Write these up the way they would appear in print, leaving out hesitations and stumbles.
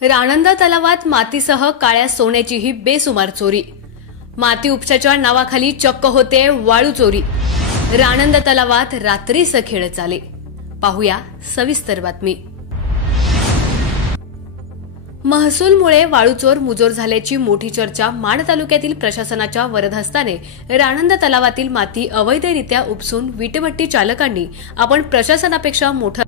राणंदा तलावात मातीसह काळ्या सोन्याचीही बेसुमार चोरी। माती उपशाच्या नावाखाली चक्क होते वाळू चोरी। राणंदा तलावात रात्रीच खेळ चाले। पाहूया सविस्तर बातमी। महसूलमुळे वाळूचोर मुजोर झाल्याची मोठी चर्चा माण तालुक्यातील प्रशासनाच्या वरदहस्ताने राणंदा तलावातील माती अवैधरित्या उपसून विटभट्टी चालकांनी आपण प्रशासनापेक्षा मोठा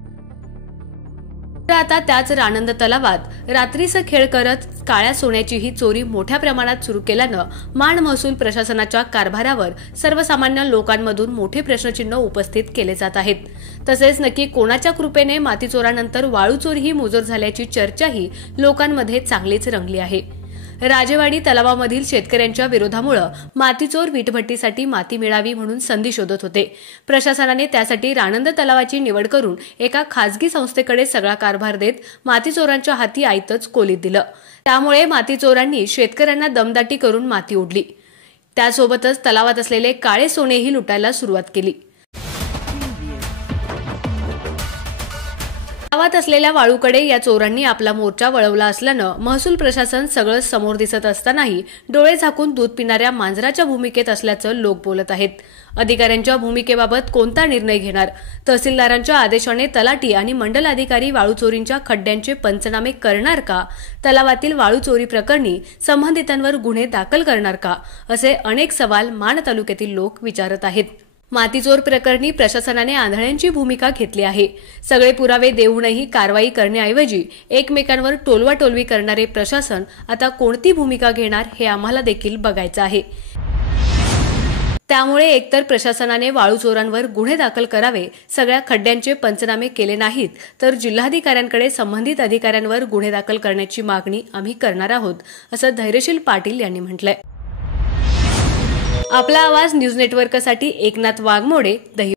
आता त्याच राणंदा तलावात रात्रीचा खेळ करत काळ्या सोन्याची ही चोरी मोठ्या प्रमाणात सुरू केल्यानं माण महसूल प्रशासनाच्या कारभारावर सर्वसामान्य लोकांमधून मोठे प्रश्नचिन्ह उपस्थित केले जात आहेत। तसेच नक्की कोणाच्या कृपेने माती चोरानंतर वाळू चोरी ही मुजोर झाल्याची चर्चाही लोकांमध्ये चांगलीच रंगली आहे। राजेवाडी तलावामधील शेतकऱ्यांच्या विरोधामुळे मातीचोर विटभट्टीसाठी माती मिळावी म्हणून संधी शोधत होते। प्रशासनाने त्यासाठी राणंदा तलावाची निवड करून एका खासगी संस्थेकडे सगळा कारभार देत मातीचोरांच्या हाती आयतच कोलीत दिलं। त्यामुळे मातीचोरांनी शेतकऱ्यांना दमदाटी करून माती ओढली। त्यासोबतच तलावात असलेले काळे सोनेही लुटायला सुरुवात केली। तलावात असलेल्या वाळूकडे या चोरांनी आपला मोर्चा वळवला असल्यानं महसूल प्रशासन सगळं समोर दिसत असतानाही डोळे झाकून दूध पिणाऱ्या मांजराच्या भूमिकेत असल्याचं लोक बोलत आहेत। अधिकाऱ्यांच्या भूमिकेबाबत कोणता निर्णय घेणार? तहसीलदारांच्या आदेशाने तलाठी आणि मंडल अधिकारी वाळू चोरींच्या खड्ड्यांचे पंचनामे करणार का? तलावातील वाळू चोरी प्रकरणी संबंधितांवर गुन्हे दाखल करणार का? असे अनेक सवाल माण तालुक्यातील लोक विचारत आहेत। मातीचोर प्रकरणी प्रशासनाने आंधळ्यांची भूमिका घेतली आहे। सगळे पुरावे देऊनही कारवाई करण्याऐवजी एकमेकांवर टोलवाटोलवी करणारे प्रशासन आता कोणती भूमिका घेणार हे आम्हाला देखील बघायचं आहे। त्यामुळे एकतर प्रशासनाने वाळू चोरांवर गुन्हे दाखल करावे, सगळ्या खड्ड्यांचे पंचनामे केले नाहीत तर जिल्हाधिकाऱ्यांकडे संबंधित अधिकाऱ्यांवर गुन्हे दाखल करण्याची मागणी आम्ही करणार आहोत, असं धैर्यशील पाटील यांनी म्हटलंय। आपला आवाज न्यूज नेटवर्कसाठी एकनाथ वाघमोडे, दहिवड।